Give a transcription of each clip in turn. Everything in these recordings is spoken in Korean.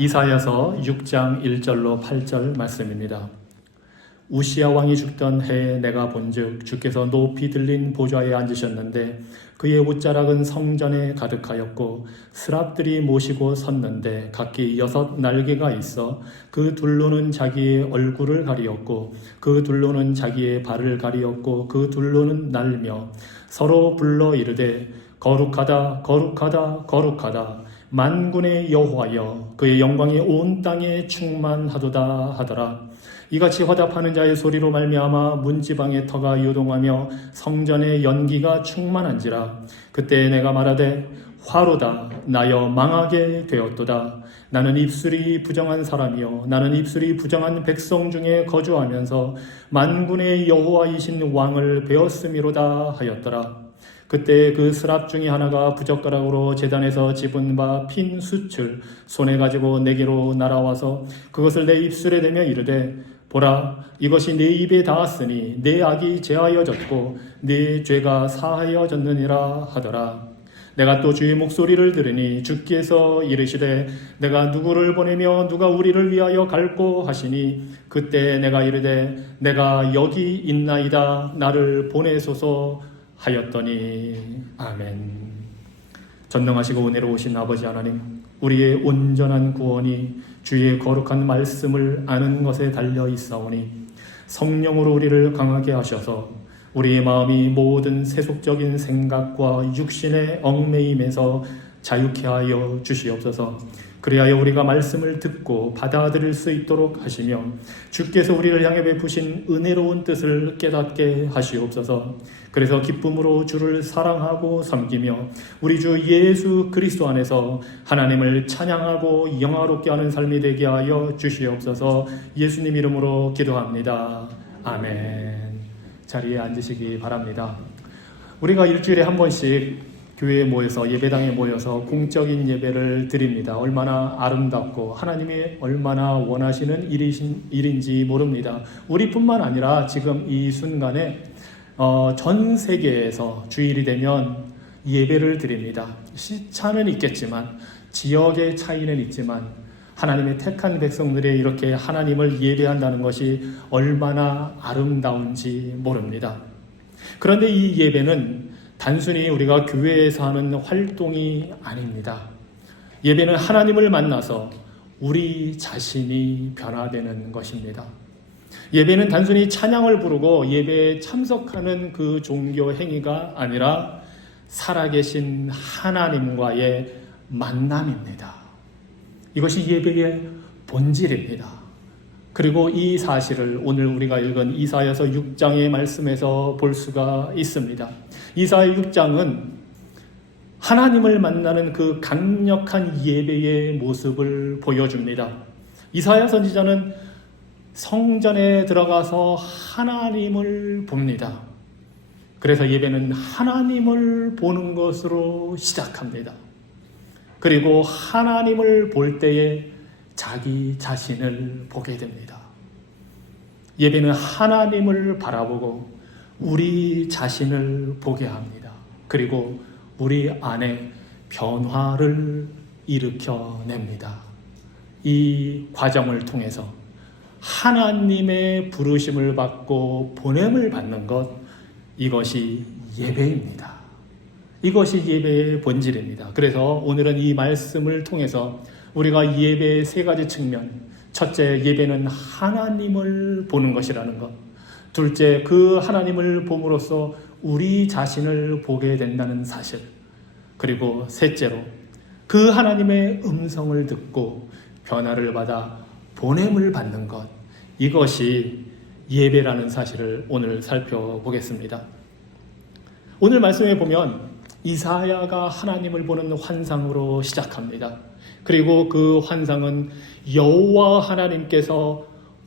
이사야서 6장 1절로 8절 말씀입니다. 우시야 왕이 죽던 해에 내가 본즉 주께서 높이 들린 보좌에 앉으셨는데 그의 옷자락은 성전에 가득하였고 스랍들이 모시고 섰는데 각기 6 날개가 있어 그 둘로는 자기의 얼굴을 가리었고 그 둘로는 자기의 발을 가리었고 그 둘로는 날며 서로 불러 이르되 거룩하다 거룩하다 거룩하다 만군의 여호와여 그의 영광이 온 땅에 충만하도다 하더라. 이같이 화답하는 자의 소리로 말미암아 문지방의 터가 요동하며 성전의 연기가 충만한지라. 그때 내가 말하되 화로다 나여 망하게 되었도다. 나는 입술이 부정한 사람이요 나는 입술이 부정한 백성 중에 거주하면서 만군의 여호와이신 왕을 배웠음이로다 하였더라. 그때 그 스랍 중에 하나가 부젓가락으로 제단에서 집은 바 핀 숯을 손에 가지고 내게로 날아와서 그것을 내 입술에 대며 이르되 보라 이것이 내 입에 닿았으니 내 악이 제하여졌고 내 죄가 사하여졌느니라 하더라. 내가 또 주의 목소리를 들으니 주께서 이르시되 내가 누구를 보내며 누가 우리를 위하여 갈꼬 하시니 그때 내가 이르되 내가 여기 있나이다 나를 보내소서 하였더니 아멘. 전능하시고 은혜로우신 아버지 하나님, 우리의 온전한 구원이 주의 거룩한 말씀을 아는 것에 달려 있사오니 성령으로 우리를 강하게 하셔서 우리의 마음이 모든 세속적인 생각과 육신의 얽매임에서 자유케 하여 주시옵소서. 그리하여 우리가 말씀을 듣고 받아들일 수 있도록 하시며 주께서 우리를 향해 베푸신 은혜로운 뜻을 깨닫게 하시옵소서. 그래서 기쁨으로 주를 사랑하고 섬기며 우리 주 예수 그리스도 안에서 하나님을 찬양하고 영화롭게 하는 삶이 되게 하여 주시옵소서. 예수님 이름으로 기도합니다. 아멘. 자리에 앉으시기 바랍니다. 우리가 일주일에 한 번씩 교회에 모여서 예배당에 모여서 공적인 예배를 드립니다. 얼마나 아름답고 하나님이 얼마나 원하시는 일인지 모릅니다. 우리뿐만 아니라 지금 이 순간에 전 세계에서 주일이 되면 예배를 드립니다. 시차는 있겠지만 지역의 차이는 있지만 하나님의 택한 백성들이 이렇게 하나님을 예배한다는 것이 얼마나 아름다운지 모릅니다. 그런데 이 예배는 단순히 우리가 교회에서 하는 활동이 아닙니다. 예배는 하나님을 만나서 우리 자신이 변화되는 것입니다. 예배는 단순히 찬양을 부르고 예배에 참석하는 그 종교 행위가 아니라 살아계신 하나님과의 만남입니다. 이것이 예배의 본질입니다. 그리고 이 사실을 오늘 우리가 읽은 이사야서 6장의 말씀에서 볼 수가 있습니다. 이사야 6장은 하나님을 만나는 그 강력한 예배의 모습을 보여줍니다. 이사야 선지자는 성전에 들어가서 하나님을 봅니다. 그래서 예배는 하나님을 보는 것으로 시작합니다. 그리고 하나님을 볼 때에 자기 자신을 보게 됩니다. 예배는 하나님을 바라보고 우리 자신을 보게 합니다. 그리고 우리 안에 변화를 일으켜냅니다. 이 과정을 통해서 하나님의 부르심을 받고 보냄을 받는 것, 이것이 예배입니다. 이것이 예배의 본질입니다. 그래서 오늘은 이 말씀을 통해서 우리가 예배의 3가지 측면, 첫째, 예배는 하나님을 보는 것이라는 것. 둘째, 그 하나님을 봄으로써 우리 자신을 보게 된다는 사실. 그리고 셋째로, 그 하나님의 음성을 듣고 변화를 받아 보냄을 받는 것. 이것이 예배라는 사실을 오늘 살펴보겠습니다. 오늘 말씀에 보면 이사야가 하나님을 보는 환상으로 시작합니다. 그리고 그 환상은 여호와 하나님께서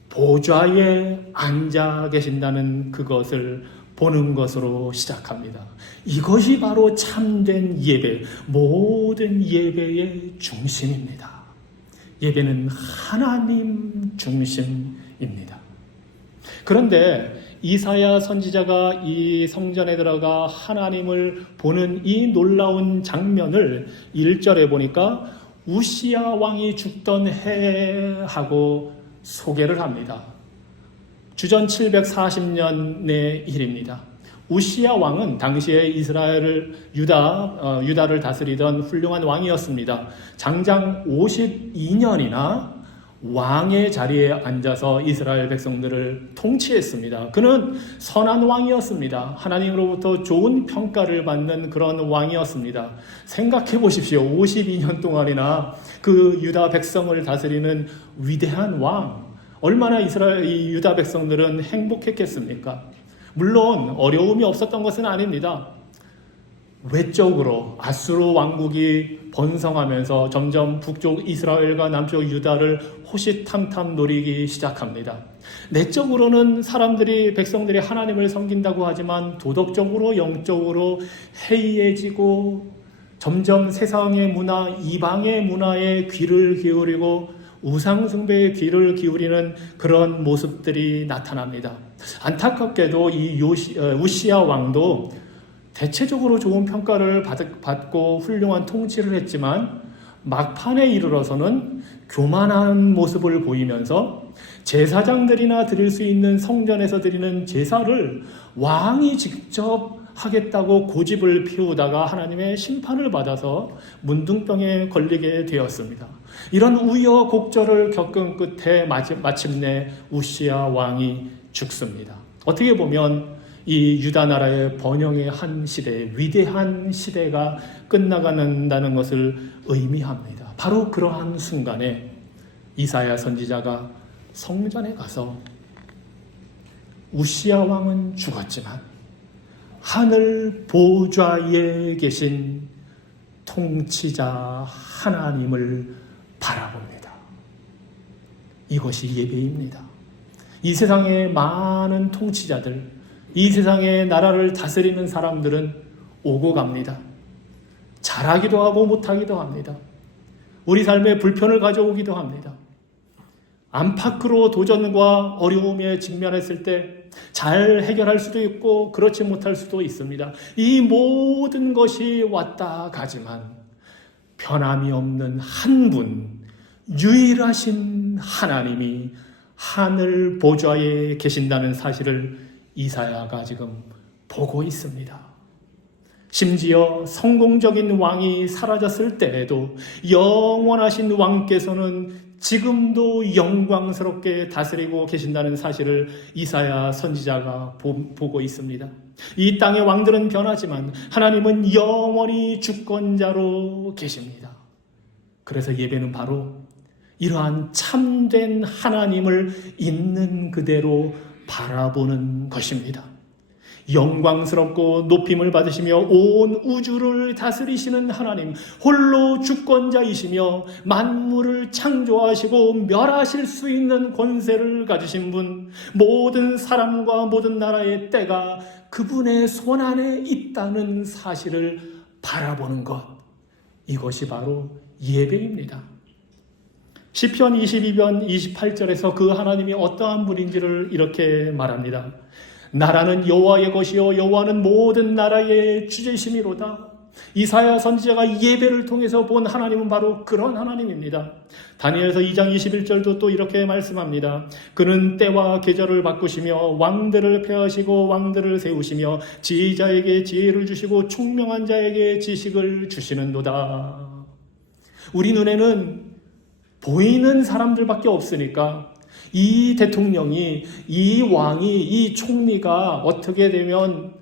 보좌에 앉아 계신다는 그것을 보는 것으로 시작합니다. 이것이 바로 참된 예배, 모든 예배의 중심입니다. 예배는 하나님 중심입니다. 그런데 이사야 선지자가 이 성전에 들어가 하나님을 보는 이 놀라운 장면을 1절에 보니까 우시야 왕이 죽던 해하고 소개를 합니다. 주전 740년의 일입니다. 우시야 왕은 당시에 유다를 다스리던 훌륭한 왕이었습니다. 장장 52년이나 왕의 자리에 앉아서 이스라엘 백성들을 통치했습니다. 그는 선한 왕이었습니다. 하나님으로부터 좋은 평가를 받는 그런 왕이었습니다. 생각해 보십시오. 52년 동안이나 그 유다 백성을 다스리는 위대한 왕. 얼마나 이 유다 백성들은 행복했겠습니까? 물론 어려움이 없었던 것은 아닙니다. 외적으로 아수르 왕국이 번성하면서 점점 북쪽 이스라엘과 남쪽 유다를 호시탐탐 노리기 시작합니다. 내적으로는 백성들이 하나님을 섬긴다고 하지만 도덕적으로 영적으로 해이해지고 점점 세상의 문화, 이방의 문화에 귀를 기울이고 우상숭배에 귀를 기울이는 그런 모습들이 나타납니다. 안타깝게도 이 우시야 왕도 대체적으로 좋은 평가를 받고 훌륭한 통치를 했지만 막판에 이르러서는 교만한 모습을 보이면서 제사장들이나 드릴 수 있는 성전에서 드리는 제사를 왕이 직접 하겠다고 고집을 피우다가 하나님의 심판을 받아서 문둥병에 걸리게 되었습니다. 이런 우여곡절을 겪은 끝에 마침내 우시야 왕이 죽습니다. 어떻게 보면 이 유다 나라의 번영의 한 시대, 위대한 시대가 끝나간다는 것을 의미합니다. 바로 그러한 순간에 이사야 선지자가 성전에 가서 우시야 왕은 죽었지만 하늘 보좌에 계신 통치자 하나님을 바라봅니다. 이것이 예배입니다. 이 세상의 많은 통치자들, 이 세상의 나라를 다스리는 사람들은 오고 갑니다. 잘하기도 하고 못하기도 합니다. 우리 삶에 불편을 가져오기도 합니다. 안팎으로 도전과 어려움에 직면했을 때 잘 해결할 수도 있고 그렇지 못할 수도 있습니다. 이 모든 것이 왔다 가지만 변함이 없는 한 분, 유일하신 하나님이 하늘 보좌에 계신다는 사실을 이사야가 지금 보고 있습니다. 심지어 성공적인 왕이 사라졌을 때에도 영원하신 왕께서는 지금도 영광스럽게 다스리고 계신다는 사실을 이사야 선지자가 보고 있습니다. 이 땅의 왕들은 변하지만 하나님은 영원히 주권자로 계십니다. 그래서 예배는 바로 이러한 참된 하나님을 있는 그대로 바라보는 것입니다. 영광스럽고 높임을 받으시며 온 우주를 다스리시는 하나님, 홀로 주권자이시며 만물을 창조하시고 멸하실 수 있는 권세를 가지신 분, 모든 사람과 모든 나라의 때가 그분의 손 안에 있다는 사실을 바라보는 것, 이것이 바로 예배입니다. 시편 22편 28절에서 그 하나님이 어떠한 분인지를 이렇게 말합니다. 나라는 여호와의 것이요 여호와는 모든 나라의 주제심이로다. 이사야 선지자가 예배를 통해서 본 하나님은 바로 그런 하나님입니다. 다니엘서 2장 21절도 또 이렇게 말씀합니다. 그는 때와 계절을 바꾸시며 왕들을 폐하시고 왕들을 세우시며 지혜자에게 지혜를 주시고 총명한 자에게 지식을 주시는도다. 우리 눈에는 보이는 사람들밖에 없으니까 이 대통령이, 이 왕이, 이 총리가 어떻게 되면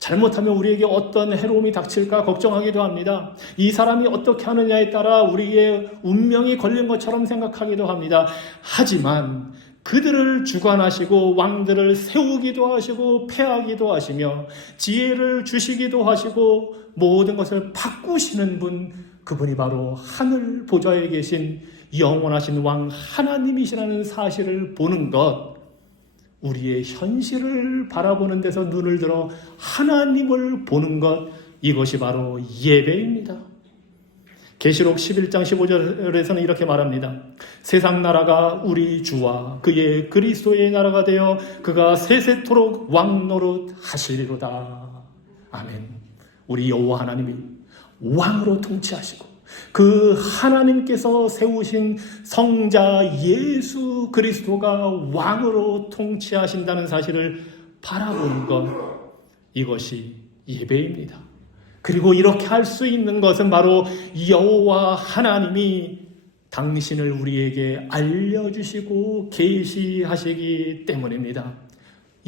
잘못하면 우리에게 어떤 해로움이 닥칠까 걱정하기도 합니다. 이 사람이 어떻게 하느냐에 따라 우리의 운명이 걸린 것처럼 생각하기도 합니다. 하지만 그들을 주관하시고 왕들을 세우기도 하시고 폐하기도 하시며 지혜를 주시기도 하시고 모든 것을 바꾸시는 분, 그분이 바로 하늘 보좌에 계신 영원하신 왕 하나님이시라는 사실을 보는 것, 우리의 현실을 바라보는 데서 눈을 들어 하나님을 보는 것, 이것이 바로 예배입니다. 계시록 11장 15절에서는 이렇게 말합니다. 세상 나라가 우리 주와 그의 그리스도의 나라가 되어 그가 세세토록 왕노릇 하시리로다. 아멘. 우리 여호와 하나님이 왕으로 통치하시고 그 하나님께서 세우신 성자 예수 그리스도가 왕으로 통치하신다는 사실을 바라보는 것, 이것이 예배입니다. 그리고 이렇게 할 수 있는 것은 바로 여호와 하나님이 당신을 우리에게 알려주시고 계시하시기 때문입니다.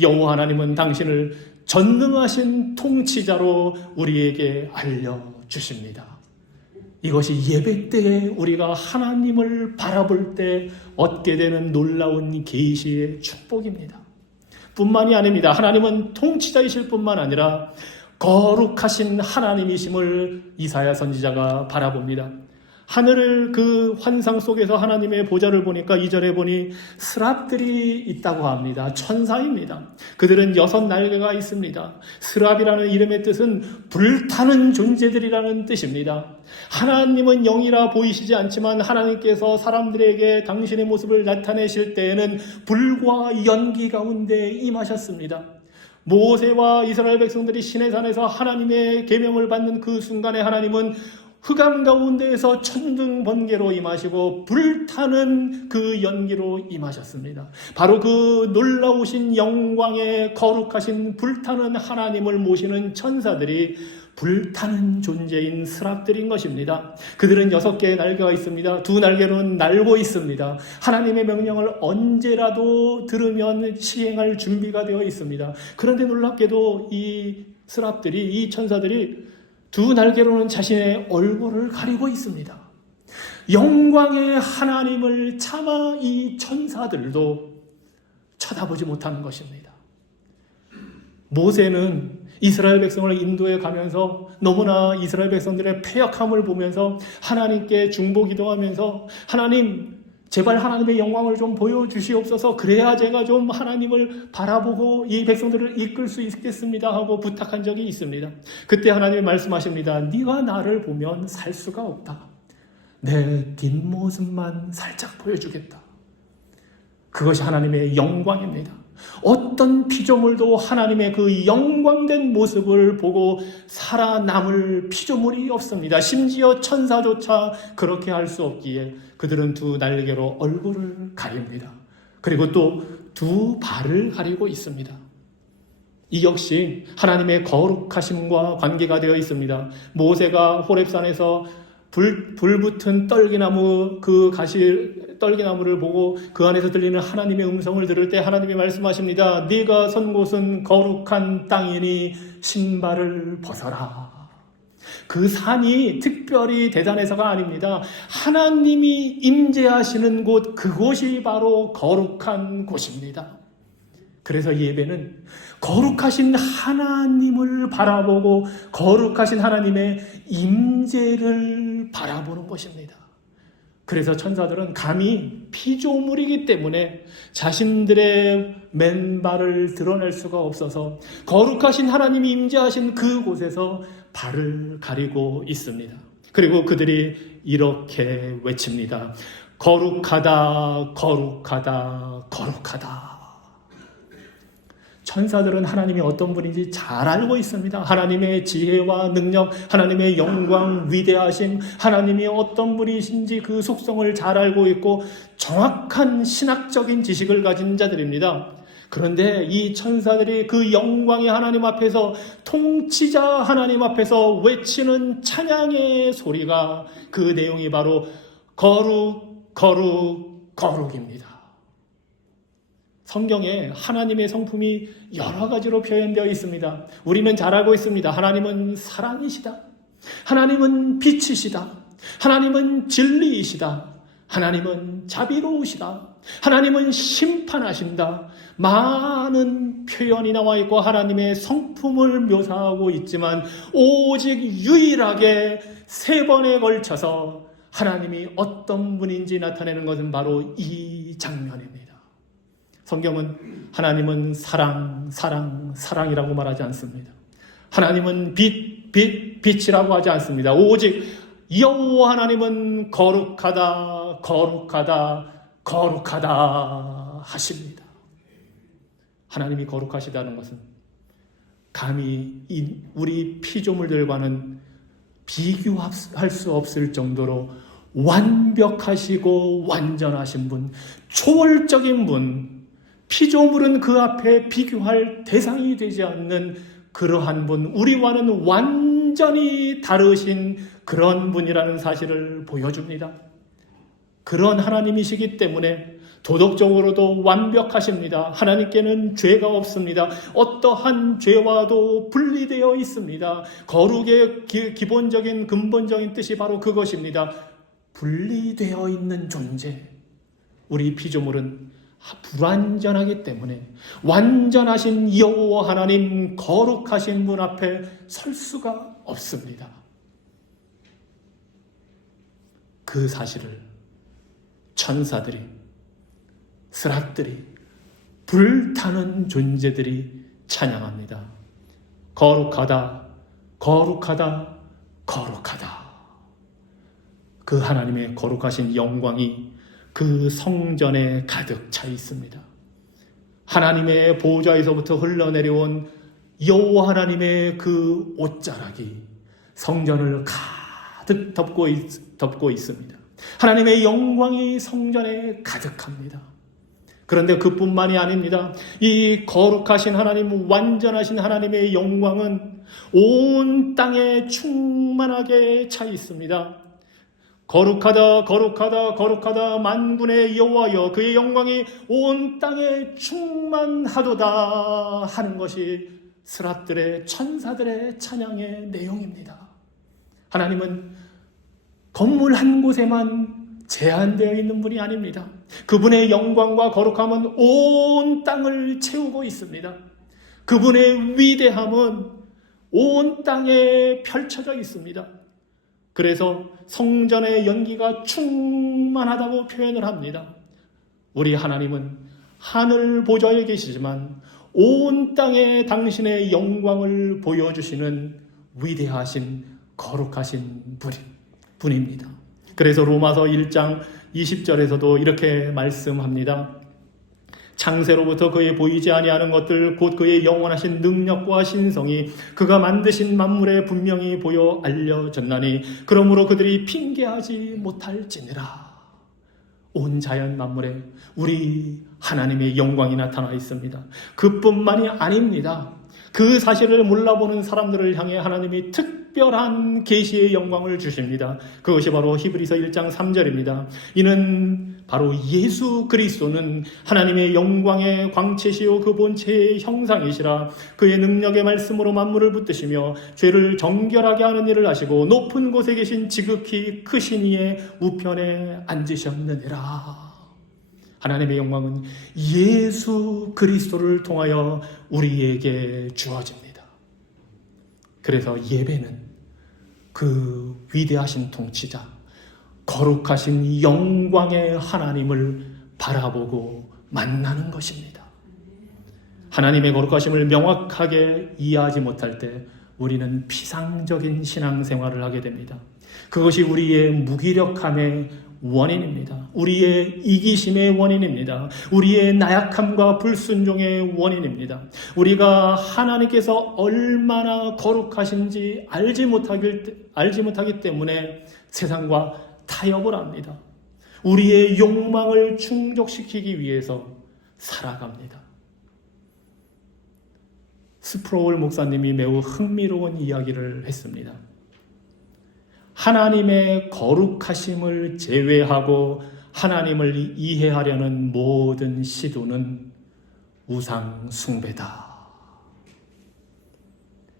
여호와 하나님은 당신을 전능하신 통치자로 우리에게 알려주십니다. 이것이 예배 때에 우리가 하나님을 바라볼 때 얻게 되는 놀라운 계시의 축복입니다. 뿐만이 아닙니다. 하나님은 통치자이실 뿐만 아니라 거룩하신 하나님이심을 이사야 선지자가 바라봅니다. 하늘을 그 환상 속에서 하나님의 보좌를 보니까 2절에 보니 스랍들이 있다고 합니다. 천사입니다. 그들은 6날개가 있습니다. 스랍이라는 이름의 뜻은 불타는 존재들이라는 뜻입니다. 하나님은 영이라 보이시지 않지만 하나님께서 사람들에게 당신의 모습을 나타내실 때에는 불과 연기 가운데 임하셨습니다. 모세와 이스라엘 백성들이 시내산에서 하나님의 계명을 받는 그 순간에 하나님은 흑암 가운데에서 천둥 번개로 임하시고 불타는 그 연기로 임하셨습니다. 바로 그 놀라우신 영광의 거룩하신 불타는 하나님을 모시는 천사들이 불타는 존재인 스랍들인 것입니다. 그들은 6개의 날개가 있습니다. 2날개로는 날고 있습니다. 하나님의 명령을 언제라도 들으면 시행할 준비가 되어 있습니다. 그런데 놀랍게도 이 스랍들이, 이 천사들이 2날개로는 자신의 얼굴을 가리고 있습니다. 영광의 하나님을 차마 이 천사들도 쳐다보지 못하는 것입니다. 모세는 이스라엘 백성을 인도해 가면서 너무나 이스라엘 백성들의 패역함을 보면서 하나님께 중보기도하면서 하나님, 제발 하나님의 영광을 좀 보여주시옵소서, 그래야 제가 좀 하나님을 바라보고 이 백성들을 이끌 수 있겠습니다 하고 부탁한 적이 있습니다. 그때 하나님이 말씀하십니다. 네가 나를 보면 살 수가 없다. 내 뒷모습만 살짝 보여주겠다. 그것이 하나님의 영광입니다. 어떤 피조물도 하나님의 그 영광된 모습을 보고 살아남을 피조물이 없습니다. 심지어 천사조차 그렇게 할 수 없기에 그들은 2날개로 얼굴을 가립니다. 그리고 또 2발을 가리고 있습니다. 이 역시 하나님의 거룩하심과 관계가 되어 있습니다. 모세가 호렙산에서 불 붙은 떨기나무, 떨기나무를 보고 그 안에서 들리는 하나님의 음성을 들을 때 하나님이 말씀하십니다. 네가 선 곳은 거룩한 땅이니 신발을 벗어라. 그 산이 특별히 대단해서가 아닙니다. 하나님이 임재하시는 곳, 그곳이 바로 거룩한 곳입니다. 그래서 예배는 거룩하신 하나님을 바라보고 거룩하신 하나님의 임재를 바라보는 것입니다. 그래서 천사들은 감히 피조물이기 때문에 자신들의 맨발을 드러낼 수가 없어서 거룩하신 하나님이 임재하신 그곳에서 발을 가리고 있습니다. 그리고 그들이 이렇게 외칩니다. 거룩하다, 거룩하다, 거룩하다. 천사들은 하나님이 어떤 분인지 잘 알고 있습니다. 하나님의 지혜와 능력, 하나님의 영광, 위대하심, 하나님이 어떤 분이신지 그 속성을 잘 알고 있고 정확한 신학적인 지식을 가진 자들입니다. 그런데 이 천사들이 그 영광의 하나님 앞에서, 통치자 하나님 앞에서 외치는 찬양의 소리가, 그 내용이 바로 거룩, 거룩, 거룩입니다. 성경에 하나님의 성품이 여러 가지로 표현되어 있습니다. 우리는 잘 알고 있습니다. 하나님은 사랑이시다. 하나님은 빛이시다. 하나님은 진리이시다. 하나님은 자비로우시다. 하나님은 심판하신다. 많은 표현이 나와 있고 하나님의 성품을 묘사하고 있지만 오직 유일하게 3번에 걸쳐서 하나님이 어떤 분인지 나타내는 것은 바로 이 장면입니다. 성경은 하나님은 사랑, 사랑, 사랑이라고 말하지 않습니다. 하나님은 빛, 빛, 빛이라고 하지 않습니다. 오직 여호와 하나님은 거룩하다, 거룩하다, 거룩하다 하십니다. 하나님이 거룩하시다는 것은 감히 우리 피조물들과는 비교할 수 없을 정도로 완벽하시고 완전하신 분, 초월적인 분, 피조물은 그 앞에 비교할 대상이 되지 않는 그러한 분, 우리와는 완전히 다르신 그런 분이라는 사실을 보여줍니다. 그런 하나님이시기 때문에 도덕적으로도 완벽하십니다. 하나님께는 죄가 없습니다. 어떠한 죄와도 분리되어 있습니다. 거룩의 기본적인 근본적인 뜻이 바로 그것입니다. 분리되어 있는 존재. 우리 피조물은 불완전하기 때문에 완전하신 여호와 하나님, 거룩하신 분 앞에 설 수가 없습니다. 그 사실을 천사들이, 스라들이, 불타는 존재들이 찬양합니다. 거룩하다, 거룩하다, 거룩하다. 그 하나님의 거룩하신 영광이 그 성전에 가득 차 있습니다. 하나님의 보호자에서부터 흘러내려온 여호와 하나님의 그 옷자락이 성전을 가득 덮고 있습니다. 하나님의 영광이 성전에 가득합니다. 그런데 그뿐만이 아닙니다. 이 거룩하신 하나님, 완전하신 하나님의 영광은 온 땅에 충만하게 차 있습니다. 거룩하다, 거룩하다, 거룩하다, 만군의 여호와여, 그의 영광이 온 땅에 충만하도다 하는 것이 스랍들의, 천사들의 찬양의 내용입니다. 하나님은 건물 한 곳에만 제한되어 있는 분이 아닙니다. 그분의 영광과 거룩함은 온 땅을 채우고 있습니다. 그분의 위대함은 온 땅에 펼쳐져 있습니다. 그래서 성전의 연기가 충만하다고 표현을 합니다. 우리 하나님은 하늘 보좌에 계시지만 온 땅에 당신의 영광을 보여주시는 위대하신 거룩하신 분입니다. 그래서 로마서 1장 20절에서도 이렇게 말씀합니다. 창세로부터 그의 보이지 아니하는 것들 곧 그의 영원하신 능력과 신성이 그가 만드신 만물에 분명히 보여 알려졌나니 그러므로 그들이 핑계하지 못할지니라. 온 자연 만물에 우리 하나님의 영광이 나타나 있습니다. 그뿐만이 아닙니다. 그 사실을 몰라보는 사람들을 향해 하나님이 특별한 계시의 영광을 주십니다. 그것이 바로 히브리서 1장 3절입니다. 이는 바로 예수 그리스도는 하나님의 영광의 광채시요 그 본체의 형상이시라. 그의 능력의 말씀으로 만물을 붙드시며 죄를 정결하게 하는 일을 하시고 높은 곳에 계신 지극히 크신 이의 우편에 앉으셨느니라. 하나님의 영광은 예수 그리스도를 통하여 우리에게 주어집니다. 그래서 예배는 그 위대하신 통치자, 거룩하신 영광의 하나님을 바라보고 만나는 것입니다. 하나님의 거룩하심을 명확하게 이해하지 못할 때 우리는 피상적인 신앙생활을 하게 됩니다. 그것이 우리의 무기력함의 원인입니다. 우리의 이기심의 원인입니다. 우리의 나약함과 불순종의 원인입니다. 우리가 하나님께서 얼마나 거룩하신지 알지 못하기 때문에 세상과 타협을 합니다. 우리의 욕망을 충족시키기 위해서 살아갑니다. 스프로울 목사님이 매우 흥미로운 이야기를 했습니다. 하나님의 거룩하심을 제외하고 하나님을 이해하려는 모든 시도는 우상 숭배다.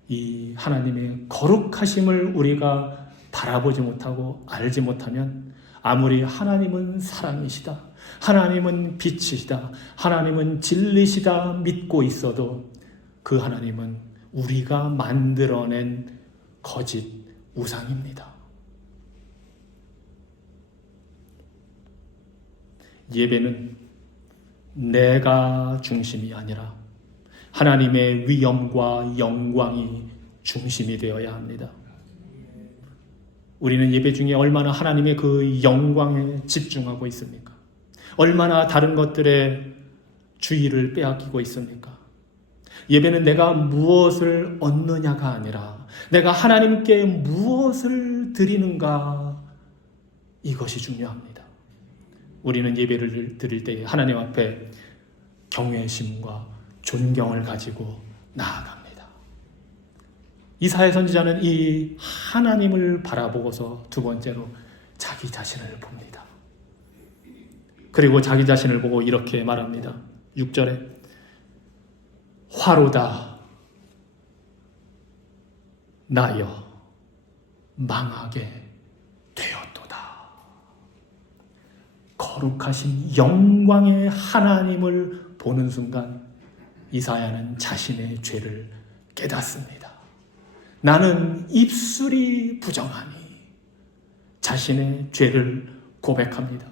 이 하나님의 거룩하심을 우리가 바라보지 못하고 알지 못하면 아무리 하나님은 사랑이시다, 하나님은 빛이시다, 하나님은 진리시다 믿고 있어도 그 하나님은 우리가 만들어낸 거짓 우상입니다. 예배는 내가 중심이 아니라 하나님의 위엄과 영광이 중심이 되어야 합니다. 우리는 예배 중에 얼마나 하나님의 그 영광에 집중하고 있습니까? 얼마나 다른 것들에 주의를 빼앗기고 있습니까? 예배는 내가 무엇을 얻느냐가 아니라 내가 하나님께 무엇을 드리는가? 이것이 중요합니다. 우리는 예배를 드릴 때 하나님 앞에 경외심과 존경을 가지고 나아갑니다. 이사야 선지자는 이 하나님을 바라보고서 두 번째로 자기 자신을 봅니다. 그리고 자기 자신을 보고 이렇게 말합니다. 6절에 화로다 나여 망하게 되었도다. 거룩하신 영광의 하나님을 보는 순간 이사야는 자신의 죄를 깨닫습니다. 나는 입술이 부정하니 자신의 죄를 고백합니다.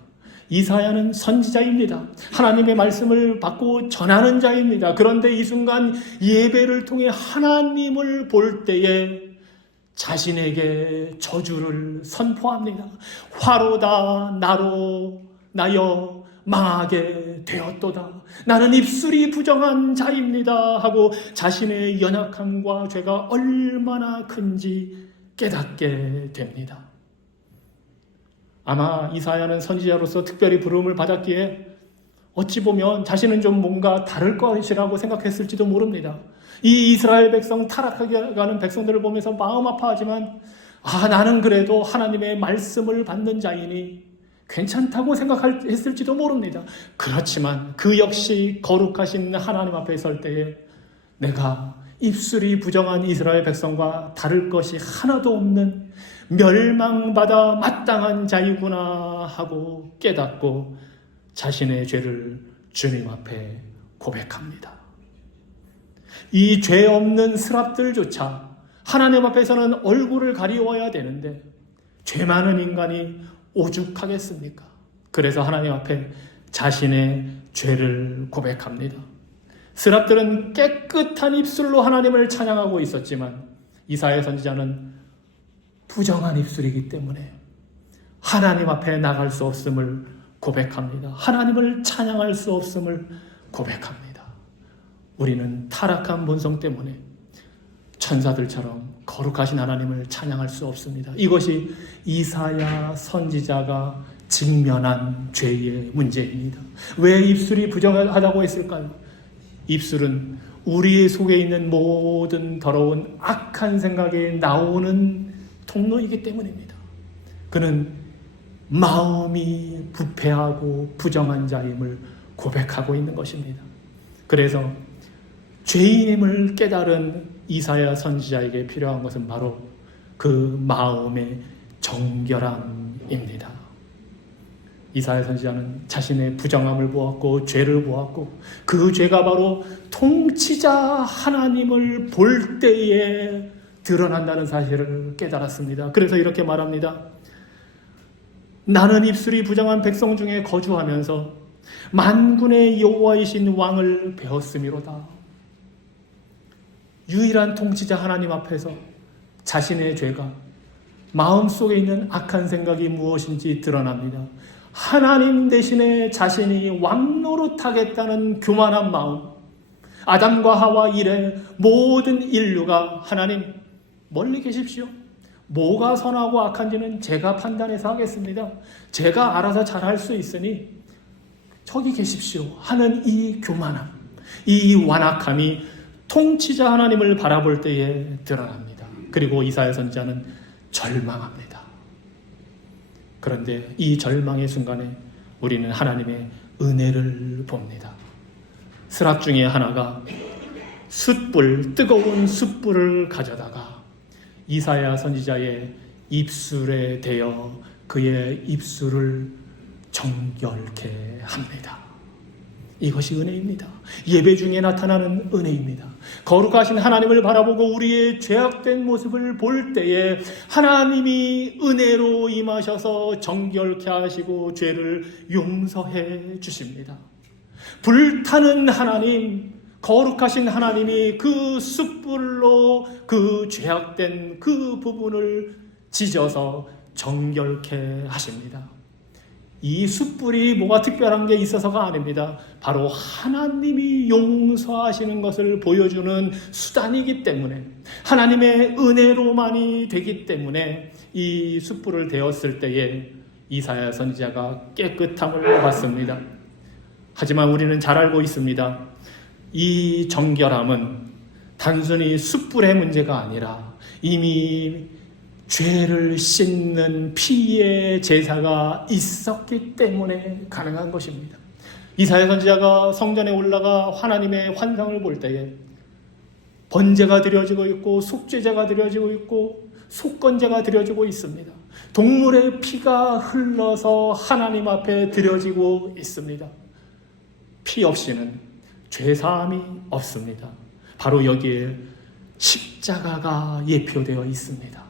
이사야는 선지자입니다. 하나님의 말씀을 받고 전하는 자입니다. 그런데 이 순간 예배를 통해 하나님을 볼 때에 자신에게 저주를 선포합니다. 화로다 나여 망하게 되었도다. 나는 입술이 부정한 자입니다 하고 자신의 연약함과 죄가 얼마나 큰지 깨닫게 됩니다. 아마 이사야는 선지자로서 특별히 부름을 받았기에 어찌 보면 자신은 좀 뭔가 다를 것이라고 생각했을지도 모릅니다. 이 이스라엘 백성, 타락하게 가는 백성들을 보면서 마음 아파하지만 나는 그래도 하나님의 말씀을 받는 자이니 괜찮다고 생각했을지도 모릅니다. 그렇지만 그 역시 거룩하신 하나님 앞에 설 때에 내가 입술이 부정한 이스라엘 백성과 다를 것이 하나도 없는 멸망받아 마땅한 자이구나 하고 깨닫고 자신의 죄를 주님 앞에 고백합니다. 이 죄 없는 스랍들조차 하나님 앞에서는 얼굴을 가리워야 되는데 죄 많은 인간이 오죽하겠습니까? 그래서 하나님 앞에 자신의 죄를 고백합니다. 스랍들은 깨끗한 입술로 하나님을 찬양하고 있었지만 이사야 선지자는 부정한 입술이기 때문에 하나님 앞에 나갈 수 없음을 고백합니다. 하나님을 찬양할 수 없음을 고백합니다. 우리는 타락한 본성 때문에 천사들처럼 거룩하신 하나님을 찬양할 수 없습니다. 이것이 이사야 선지자가 직면한 죄의 문제입니다. 왜 입술이 부정하다고 했을까요? 입술은 우리 속에 있는 모든 더러운 악한 생각에 나오는 통로이기 때문입니다. 그는 마음이 부패하고 부정한 자임을 고백하고 있는 것입니다. 그래서 죄인임을 깨달은 이사야 선지자에게 필요한 것은 바로 그 마음의 정결함입니다. 이사야 선지자는 자신의 부정함을 보았고 죄를 보았고 그 죄가 바로 통치자 하나님을 볼 때에 드러난다는 사실을 깨달았습니다. 그래서 이렇게 말합니다. 나는 입술이 부정한 백성 중에 거주하면서 만군의 여호와이신 왕을 배웠음이로다. 유일한 통치자 하나님 앞에서 자신의 죄가 마음속에 있는 악한 생각이 무엇인지 드러납니다. 하나님 대신에 자신이 왕노릇하겠다는 교만한 마음. 아담과 하와 이래 모든 인류가 하나님 멀리 계십시오. 뭐가 선하고 악한지는 제가 판단해서 하겠습니다. 제가 알아서 잘할 수 있으니 저기 계십시오 하는 이 교만함, 이 완악함이 통치자 하나님을 바라볼 때에 드러납니다. 그리고 이사야 선지자는 절망합니다. 그런데 이 절망의 순간에 우리는 하나님의 은혜를 봅니다. 스랍 중에 하나가 숯불, 뜨거운 숯불을 가져다가 이사야 선지자의 입술에 대어 그의 입술을 정결케 합니다. 이것이 은혜입니다. 예배 중에 나타나는 은혜입니다. 거룩하신 하나님을 바라보고 우리의 죄악된 모습을 볼 때에 하나님이 은혜로 임하셔서 정결케 하시고 죄를 용서해 주십니다. 불타는 하나님, 거룩하신 하나님이 그 숯불로 그 죄악된 그 부분을 찢어서 정결케 하십니다. 이 숯불이 뭐가 특별한 게 있어서가 아닙니다. 바로 하나님이 용서하시는 것을 보여주는 수단이기 때문에, 하나님의 은혜로만이 되기 때문에 이 숯불을 데웠을 때에 이사야 선지자가 깨끗함을 받습니다. 하지만 우리는 잘 알고 있습니다. 이 정결함은 단순히 숯불의 문제가 아니라 이미 죄를 씻는 피의 제사가 있었기 때문에 가능한 것입니다. 이사야 선지자가 성전에 올라가 하나님의 환상을 볼 때에 번제가 드려지고 있고 속죄제가 드려지고 있고 속건제가 드려지고 있습니다. 동물의 피가 흘러서 하나님 앞에 드려지고 있습니다. 피 없이는 죄사함이 없습니다. 바로 여기에 십자가가 예표되어 있습니다.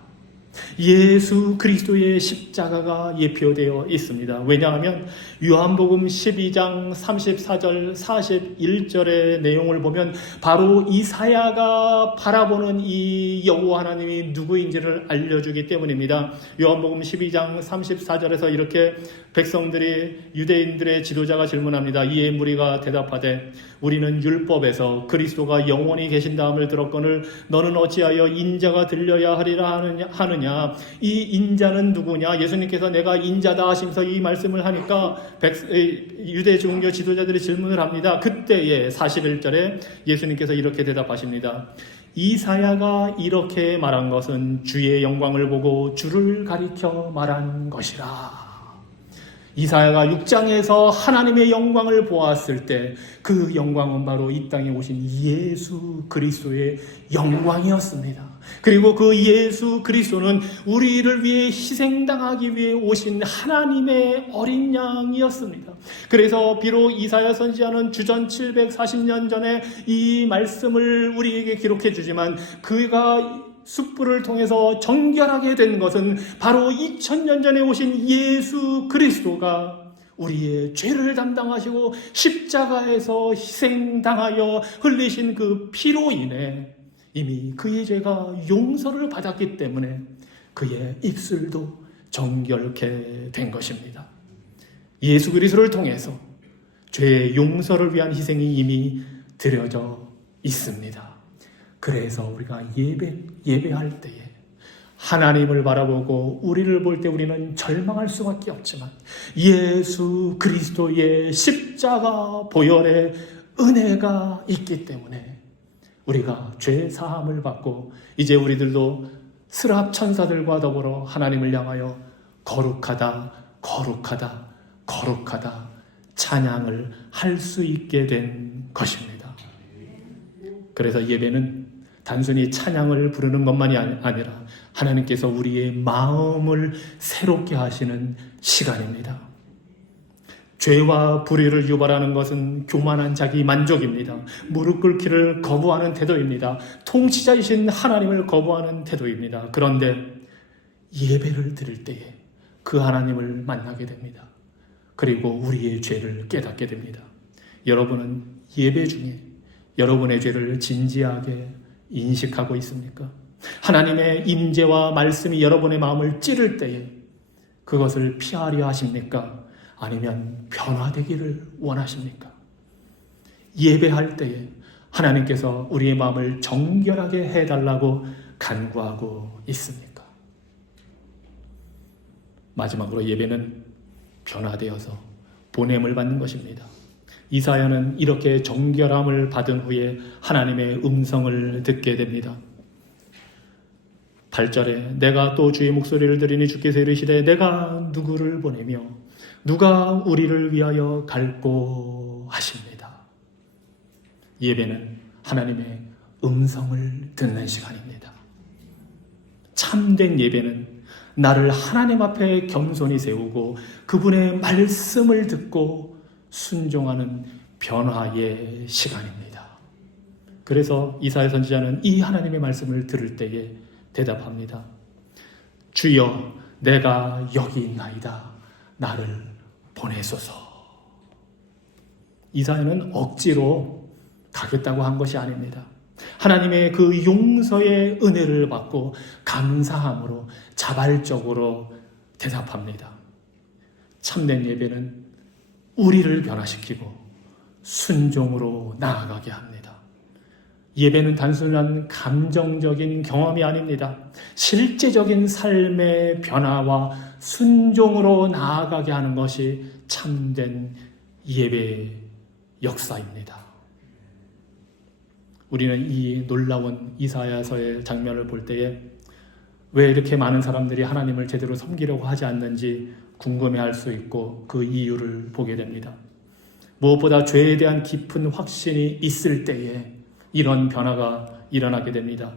예수 그리스도의 십자가가 예표되어 있습니다. 왜냐하면 요한복음 12장 34절 41절의 내용을 보면 바로 이사야가 바라보는 이 여호와 하나님이 누구인지를 알려주기 때문입니다. 요한복음 12장 34절에서 이렇게 백성들이 유대인들의 지도자가 질문합니다. 이에 무리가 대답하되 우리는 율법에서 그리스도가 영원히 계신다함을 들었거늘 너는 어찌하여 인자가 들려야 하리라 하느냐. 이 인자는 누구냐? 예수님께서 내가 인자다 하시면서 이 말씀을 하니까 유대 종교 지도자들이 질문을 합니다. 그때에 41절에 예수님께서 이렇게 대답하십니다. 이사야가 이렇게 말한 것은 주의 영광을 보고 주를 가리켜 말한 것이라. 이사야가 6장에서 하나님의 영광을 보았을 때 그 영광은 바로 이 땅에 오신 예수 그리스도의 영광이었습니다. 그리고 그 예수 그리스도는 우리를 위해 희생당하기 위해 오신 하나님의 어린 양이었습니다. 그래서 비록 이사야 선지자는 주전 740년 전에 이 말씀을 우리에게 기록해 주지만 그가 숯불을 통해서 정결하게 된 것은 바로 2000년 전에 오신 예수 그리스도가 우리의 죄를 담당하시고 십자가에서 희생당하여 흘리신 그 피로 인해 이미 그의 죄가 용서를 받았기 때문에 그의 입술도 정결케 된 것입니다. 예수 그리스도를 통해서 죄의 용서를 위한 희생이 이미 드려져 있습니다. 그래서 우리가 예배할 때에 하나님을 바라보고 우리를 볼 때 우리는 절망할 수밖에 없지만 예수 그리스도의 십자가 보혈의 은혜가 있기 때문에 우리가 죄 사함을 받고 이제 우리들도 스랍 천사들과 더불어 하나님을 향하여 거룩하다 거룩하다 거룩하다 찬양을 할 수 있게 된 것입니다. 그래서 예배는 단순히 찬양을 부르는 것만이 아니라 하나님께서 우리의 마음을 새롭게 하시는 시간입니다. 죄와 불의를 유발하는 것은 교만한 자기 만족입니다. 무릎 꿇기를 거부하는 태도입니다. 통치자이신 하나님을 거부하는 태도입니다. 그런데 예배를 드릴 때에 그 하나님을 만나게 됩니다. 그리고 우리의 죄를 깨닫게 됩니다. 여러분은 예배 중에 여러분의 죄를 진지하게 인식하고 있습니까? 하나님의 임재와 말씀이 여러분의 마음을 찌를 때에 그것을 피하려 하십니까? 아니면 변화되기를 원하십니까? 예배할 때에 하나님께서 우리의 마음을 정결하게 해달라고 간구하고 있습니까? 마지막으로 예배는 변화되어서 보냄을 받는 것입니다. 이사야는 이렇게 정결함을 받은 후에 하나님의 음성을 듣게 됩니다. 8절에 내가 또 주의 목소리를 들으니 주께서 이르시되 내가 누구를 보내며 누가 우리를 위하여 갈꼬 하십니다. 예배는 하나님의 음성을 듣는 시간입니다. 참된 예배는 나를 하나님 앞에 겸손히 세우고 그분의 말씀을 듣고 순종하는 변화의 시간입니다. 그래서 이사야 선지자는 이 하나님의 말씀을 들을 때에 대답합니다. 주여 내가 여기 있나이다. 나를 보내소서. 이사야는 억지로 가겠다고 한 것이 아닙니다. 하나님의 그 용서의 은혜를 받고 감사함으로 자발적으로 대답합니다. 참된 예배는 우리를 변화시키고 순종으로 나아가게 합니다. 예배는 단순한 감정적인 경험이 아닙니다. 실제적인 삶의 변화와 순종으로 나아가게 하는 것이 참된 예배의 역사입니다. 우리는 이 놀라운 이사야서의 장면을 볼 때에 왜 이렇게 많은 사람들이 하나님을 제대로 섬기려고 하지 않는지 궁금해할 수 있고 그 이유를 보게 됩니다. 무엇보다 죄에 대한 깊은 확신이 있을 때에 이런 변화가 일어나게 됩니다.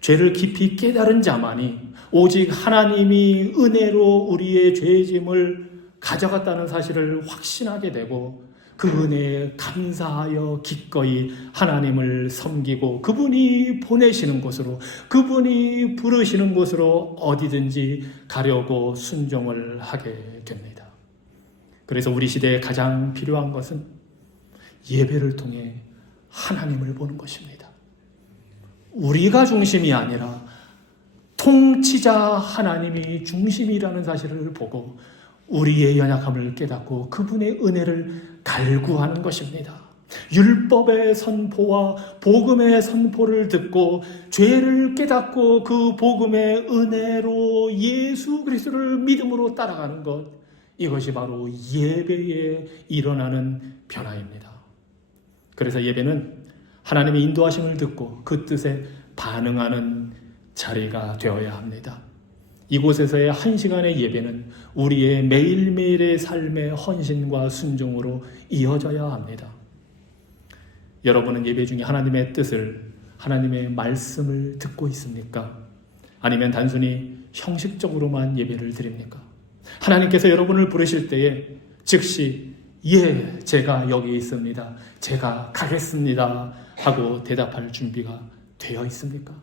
죄를 깊이 깨달은 자만이 오직 하나님이 은혜로 우리의 죄짐을 가져갔다는 사실을 확신하게 되고 그 은혜에 감사하여 기꺼이 하나님을 섬기고 그분이 보내시는 곳으로, 그분이 부르시는 곳으로 어디든지 가려고 순종을 하게 됩니다. 그래서 우리 시대에 가장 필요한 것은 예배를 통해 하나님을 보는 것입니다. 우리가 중심이 아니라 통치자 하나님이 중심이라는 사실을 보고 우리의 연약함을 깨닫고 그분의 은혜를 갈구하는 것입니다. 율법의 선포와 복음의 선포를 듣고 죄를 깨닫고 그 복음의 은혜로 예수 그리스도를 믿음으로 따라가는 것, 이것이 바로 예배에 일어나는 변화입니다. 그래서 예배는 하나님의 인도하심을 듣고 그 뜻에 반응하는 자리가 되어야 합니다. 이곳에서의 1시간의 예배는 우리의 매일매일의 삶의 헌신과 순종으로 이어져야 합니다. 여러분은 예배 중에 하나님의 뜻을, 하나님의 말씀을 듣고 있습니까? 아니면 단순히 형식적으로만 예배를 드립니까? 하나님께서 여러분을 부르실 때에 즉시 예, 제가 여기 있습니다. 제가 가겠습니다. 하고 대답할 준비가 되어 있습니까?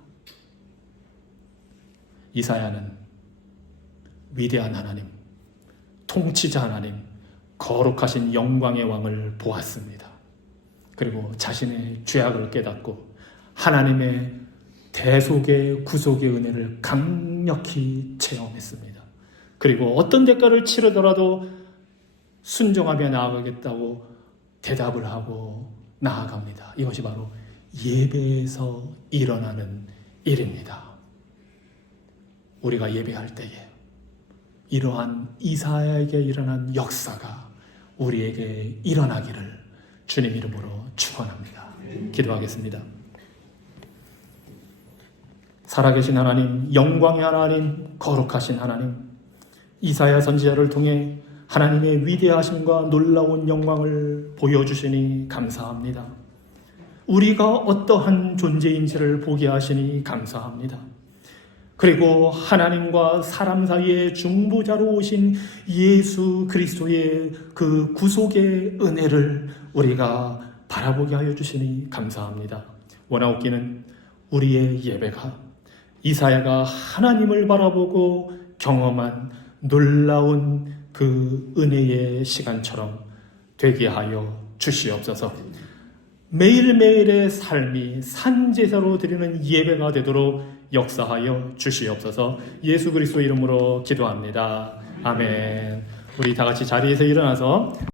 이사야는 위대한 하나님, 통치자 하나님, 거룩하신 영광의 왕을 보았습니다. 그리고 자신의 죄악을 깨닫고 하나님의 대속의 구속의 은혜를 강력히 체험했습니다. 그리고 어떤 대가를 치르더라도 순종하며 나아가겠다고 대답을 하고 나아갑니다. 이것이 바로 예배에서 일어나는 일입니다. 우리가 예배할 때에 이러한 이사야에게 일어난 역사가 우리에게 일어나기를 주님 이름으로 축원합니다. 기도하겠습니다. 살아계신 하나님, 영광의 하나님, 거룩하신 하나님, 이사야 선지자를 통해 하나님의 위대하심과 놀라운 영광을 보여주시니 감사합니다. 우리가 어떠한 존재인지를 보게 하시니 감사합니다. 그리고 하나님과 사람 사이의 중보자로 오신 예수 그리스도의 그 구속의 은혜를 우리가 바라보게 하여 주시니 감사합니다. 원하옵기는 우리의 예배가 이사야가 하나님을 바라보고 경험한 놀라운 그 은혜의 시간처럼 되게 하여 주시옵소서. 매일매일의 삶이 산제사로 드리는 예배가 되도록 역사하여 주시옵소서. 예수 그리스도 이름으로 기도합니다. 아멘. 우리 다 같이 자리에서 일어나서